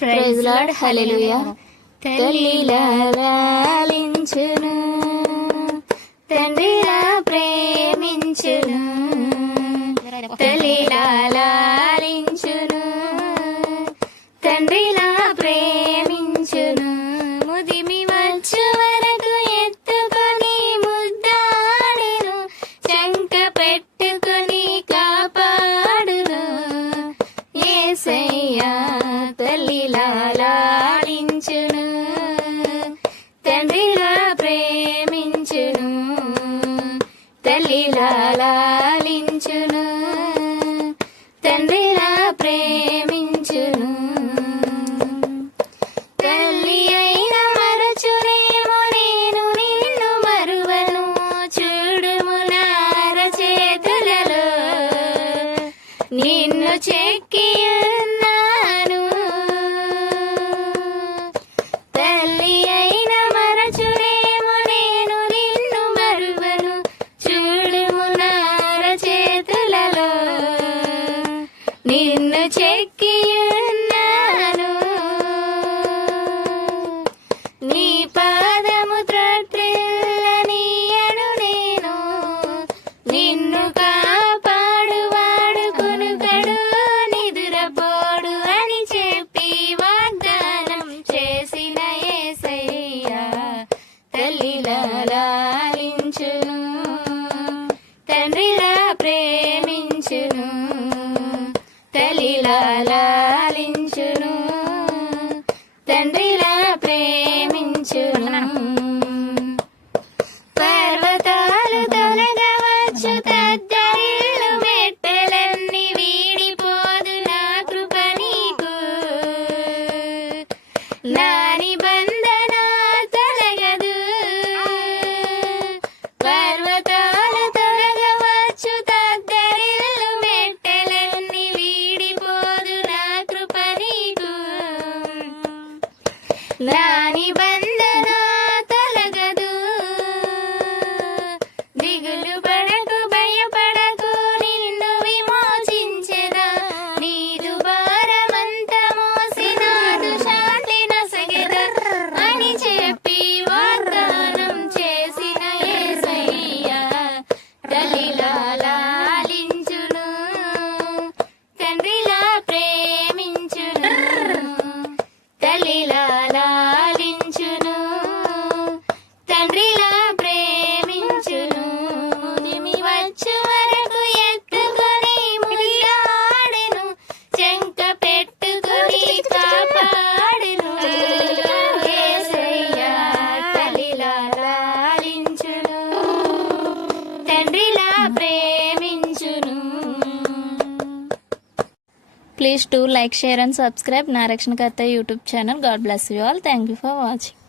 Praise lord హల్లెలూయా. తల్లిలా లాలించును, తండ్రిలా ప్రేమించును, తల్లిలా లాలించును, తండ్రిలా ప్రేమించును. ముదిమి వచ్చు వరకు ఎత్తుకొని ముద్దాడును, చంక పెట్టుకొని కాపాడును. యేసయ్యా తల్లిలా లాలించును, తండ్రిలా ప్రేమించును, తల్లిలా లాలించును, తండ్రిలా ప్రేమించును. తల్లి అయిన మరచునేమో నేను నిన్ను మరువను, చూడుము నా అరచేతులలో నిన్ను చెక్కి ఉన్నాను. తల్లి అయిన మరచునేమో నేను నిన్ను మరువను, చూడుము నా అరచేతులలో నిన్ను చెక్కి ఉన్నాను. నీ పాదము త్రొట్టిల్లనీయను నేను, నిన్ను కాపాడువాడు కునుకడు నిదురపోడు అని చెప్పి వాగ్దానం చేసిన యేసయ్యా తల్లిలా లాలించును, తండ్రిలా ప్రేమించును, తల్లిలా లాలించును, తండ్రిలా ప్రేమించును. పర్వతాలు తొలగవచ్చు, తద్దరిల్లు మెట్టెలన్నీ వీడిపోదు, నా కృప నీకు నా నిబంధన తొలగదు. పర్వతాలు తొలగవచ్చు, తద్దరిల్లు మెట్టెలన్నీ వీడిపోదు, నా కృప నీకు నా నిబంధన తొలగదు. దిగులు పడకు, భయపడకు, నిన్ను విమోచించెదా, నీదు భారమంత మోసినాదు, శాంతి నొసగెదా అని చెప్పి వాగ్దానం చేసిన యేసయ్యా తల్లిలా లాలించును, తండ్రిలా ప్రేమించును, తల్లిలా లాలించును, తండ్రిలా ప్రేమించును. ముదిమి వచ్చు వరకు ఎత్తుకొని ముద్దాడును, చెంక పెట్టుకొని కాపాడును. యేసయ్యా తల్లిలా లాలించును, తండ్రిలా ప్రేమించును. Please do like, share and subscribe Narexnakatha YouTube channel. God bless you all. Thank you for watching.